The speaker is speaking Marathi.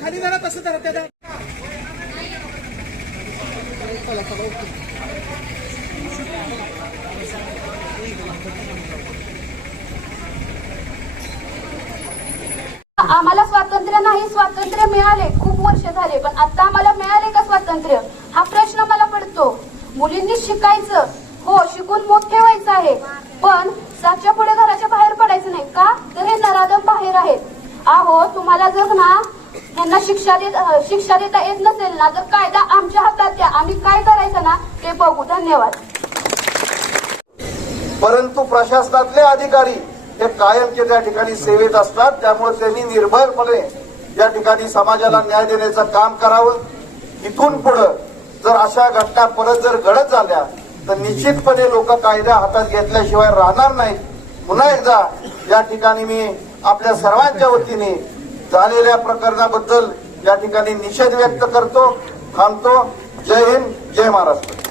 खाली जरा तसं तर त्या आम्हाला स्वातंत्र्य नाही स्वातंत्र्य मिळाले. खूप वर्ष झाले पण आता आम्हाला मिळाले का स्वातंत्र्य? हा प्रश्न मला पडतो. मुलींनी शिकायचं. हो शिकून मोठे व्हायचं आहे. पण सातच्या पुढे घरात बाहेर पडायचं नाही का तर हे नराधम आहेत. आहो तुम्हाला जर ना त्यांना शिक्षा देत शिक्षा देता येत नसेल ना तर कायदा आमच्या हातात द्या. आम्ही काय करायचं ना ते बघू. धन्यवाद. परंतु प्रशासनातले अधिकारी हे कायमचे त्या ठिकाणी सेवेत असतात त्यामुळे त्यांनी निर्भयपणे या ठिकाणी समाजाला न्याय देण्याचं काम करावं. इथून पुढं जर अशा घटना परत जर घडत झाल्या तर निश्चितपणे लोक कायदा हातात घेतल्याशिवाय राहणार नाहीत. पुन्हा एकदा या ठिकाणी मी आपल्या सर्वांच्या वतीने झालेल्या प्रकरणाबद्दल या ठिकाणी निषेध व्यक्त करतो थांबतो. जय हिंद जय महाराष्ट्र.